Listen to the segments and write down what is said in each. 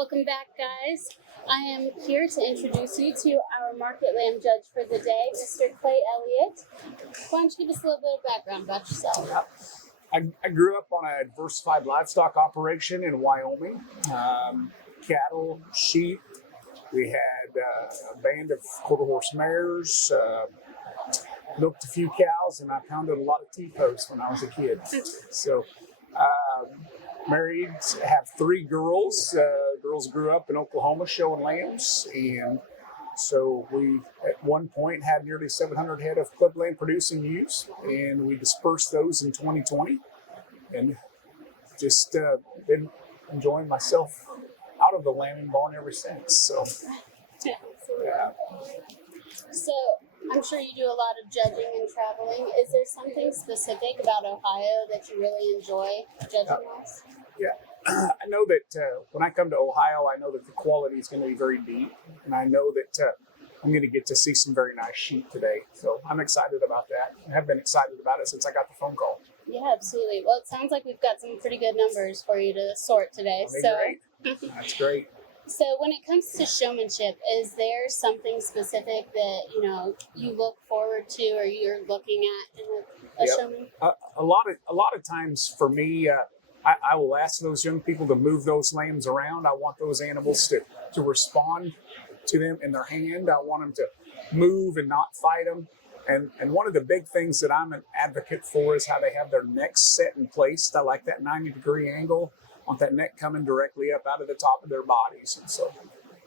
Welcome back, guys. I am here to introduce you to our market lamb judge for the day, Mr. Clay Elliot. Why don't you give us a little bit of background about yourself? I grew up on a diversified livestock operation in Wyoming. Cattle, sheep. We had a band of quarter horse mares, milked a few cows, and I pounded a lot of T-posts when I was a kid. So, married, have 3 girls. Girls grew up in Oklahoma showing lambs, and so we at one point had nearly 700 head of club lamb producing ewes, and we dispersed those in 2020, and just been enjoying myself out of the lambing barn ever since. So, yeah. So, I'm sure you do a lot of judging and traveling. Is there something specific about Ohio that you really enjoy judging us? Yeah. I know that when I come to Ohio, I know that the quality is going to be very deep, and I know that I'm going to get to see some very nice sheep today. So I'm excited about that. I have been excited about it since I got the phone call. Yeah, absolutely. Well, it sounds like we've got some pretty good numbers for you to sort today. Great. That's great. So when it comes to showmanship, is there something specific that you look forward to or you're looking at in a showman? A lot of times for me, I will ask those young people to move those lambs around. I want those animals to respond to them in their hand. I want them to move and not fight them. And one of the big things that I'm an advocate for is how they have their necks set in place. I like that 90-degree angle. I want that neck coming directly up out of the top of their bodies. And so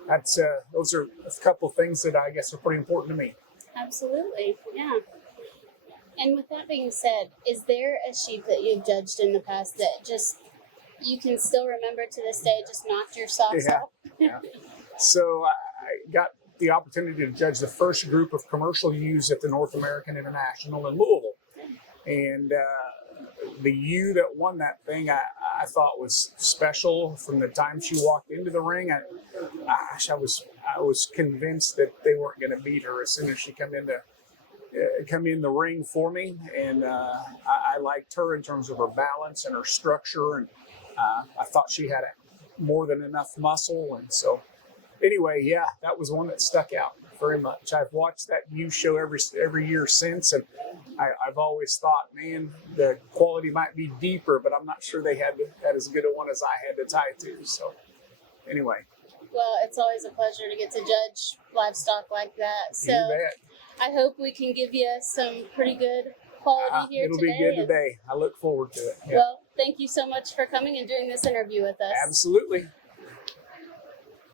that's those are a couple of things that I guess are pretty important to me. Absolutely, yeah. And with that being said, is there a sheep that you've judged in the past that just you can still remember to this day just knocked your socks off? Yeah. So I got the opportunity to judge the first group of commercial ewes at the North American International in Louisville. And the ewe that won that thing, I thought was special from the time she walked into the ring. I was convinced that they weren't going to beat her as soon as she come in the ring for me, and I liked her in terms of her balance and her structure, and I thought she had more than enough muscle, and so anyway, yeah, that was one that stuck out very much. I've watched that ewe show every year since, and I've always thought, man, the quality might be deeper, but I'm not sure they had as good a one as I had to tie to. So anyway. Well, it's always a pleasure to get to judge livestock like that. So You bet. I hope we can give you some pretty good quality here It'll today. be good today. I look forward to it. Yeah. Well, thank you so much for coming and doing this interview with us. Absolutely.